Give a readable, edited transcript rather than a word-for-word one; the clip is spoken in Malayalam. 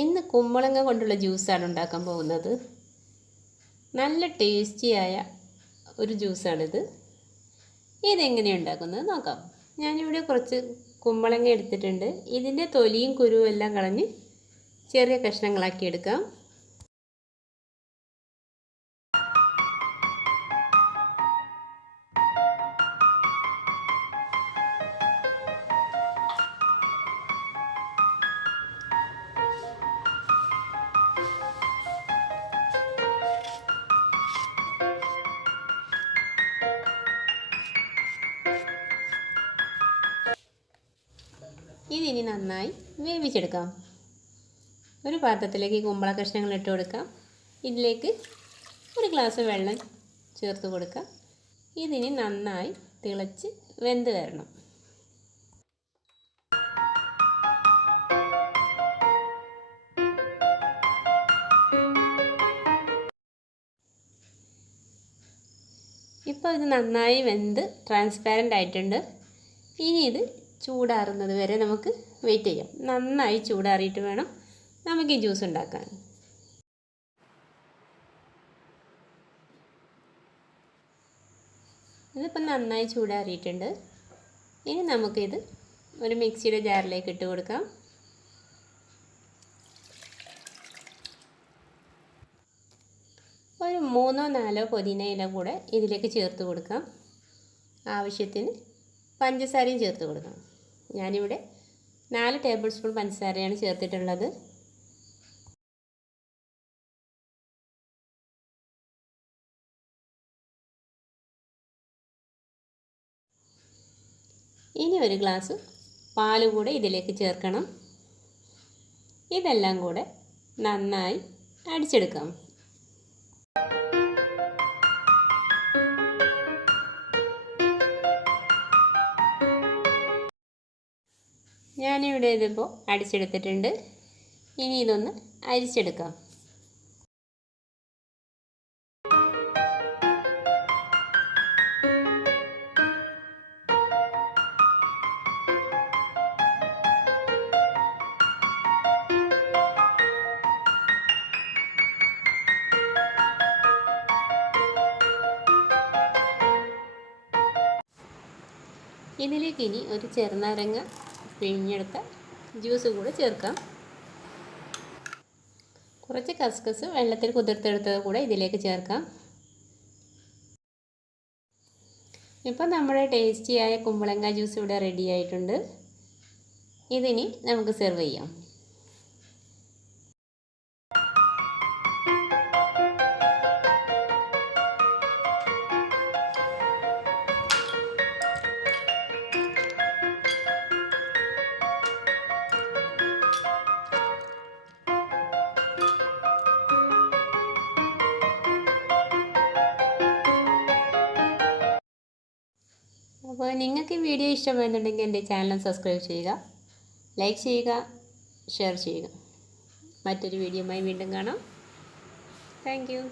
ഇന്ന് കുമ്പളങ്ങ കൊണ്ടുള്ള ജ്യൂസാണ് ഉണ്ടാക്കാൻ പോകുന്നത്. നല്ല ടേസ്റ്റിയായ ഒരു ജ്യൂസാണിത്. ഇതെങ്ങനെയാണ് ഉണ്ടാക്കുന്നത് നോക്കാം. ഞാനിവിടെ കുറച്ച് കുമ്പളങ്ങ എടുത്തിട്ടുണ്ട്. ഇതിൻ്റെ തൊലിയും കുരുവും എല്ലാം കളഞ്ഞ് ചെറിയ കഷ്ണങ്ങളാക്കി എടുക്കാം. ഇതിനി നന്നായി വേവിച്ചെടുക്കാം. ഒരു പാത്രത്തിലേക്ക് കുമ്പള കഷ്ണങ്ങൾ ഇട്ട് കൊടുക്കാം. ഇതിലേക്ക് ഒരു ഗ്ലാസ് വെള്ളം ചേർത്ത് കൊടുക്കാം. ഇതിനി നന്നായി തിളച്ച് വെന്ത് വരണം. ഇപ്പോൾ ഇത് നന്നായി വെന്ത് ട്രാൻസ്പാരൻ്റ് ആയിട്ടുണ്ട്. ഇനി ഇത് ചൂടാറുന്നത് വരെ നമുക്ക് വെയിറ്റ് ചെയ്യാം. നന്നായി ചൂടാറിയിട്ട് വേണം നമുക്ക് ഈ ജ്യൂസ് ഉണ്ടാക്കാൻ. ഇതിപ്പോൾ നന്നായി ചൂടാറിയിട്ടുണ്ട്. ഇനി നമുക്കിത് ഒരു മിക്സിയുടെ ജാറിലേക്ക് ഇട്ട് കൊടുക്കാം. ഒരു 3-4 പുതിന ഇല കൂടെ ഇതിലേക്ക് ചേർത്ത് കൊടുക്കാം. ആവശ്യത്തിന് പഞ്ചസാരയും ചേർത്ത് കൊടുക്കാം. ഞാനിവിടെ 4 ടേബിൾ സ്പൂൺ പഞ്ചസാരയാണ് ചേർത്തിട്ടുള്ളത്. ഇനി ഒരു ഗ്ലാസ് പാൽ കൂടെ ഇതിലേക്ക് ചേർക്കണം. ഇതെല്ലാം കൂടെ നന്നായി അടിച്ചെടുക്കാം. ഞാനിവിടെ ഇതിപ്പോൾ അടിച്ചെടുത്തിട്ടുണ്ട്. ഇനി ഇതൊന്ന് അരിച്ചെടുക്കാം. ഇതിലേക്ക് ഇനി ഒരു ചെറുനാരങ്ങ പിഴിഞ്ഞെടുത്ത ജ്യൂസ് കൂടെ ചേർക്കാം. കുറച്ച് കസ്കസ് വെള്ളത്തിൽ കുതിർത്തെടുത്തത് കൂടെ ഇതിലേക്ക് ചേർക്കാം. ഇപ്പോൾ നമ്മുടെ ടേസ്റ്റിയായ കുമ്പളങ്ങ ജ്യൂസ് ഇവിടെ റെഡി ആയിട്ടുണ്ട്. ഇതിനി നമുക്ക് സെർവ് ചെയ്യാം. അപ്പോൾ നിങ്ങൾക്ക് ഈ വീഡിയോ ഇഷ്ടപ്പെടുന്നുണ്ടെങ്കിൽ എൻ്റെ ചാനൽ സബ്സ്ക്രൈബ് ചെയ്യുക, ലൈക്ക് ചെയ്യുക, ഷെയർ ചെയ്യുക. മറ്റൊരു വീഡിയോയുമായി വീണ്ടും കാണാം. Thank you.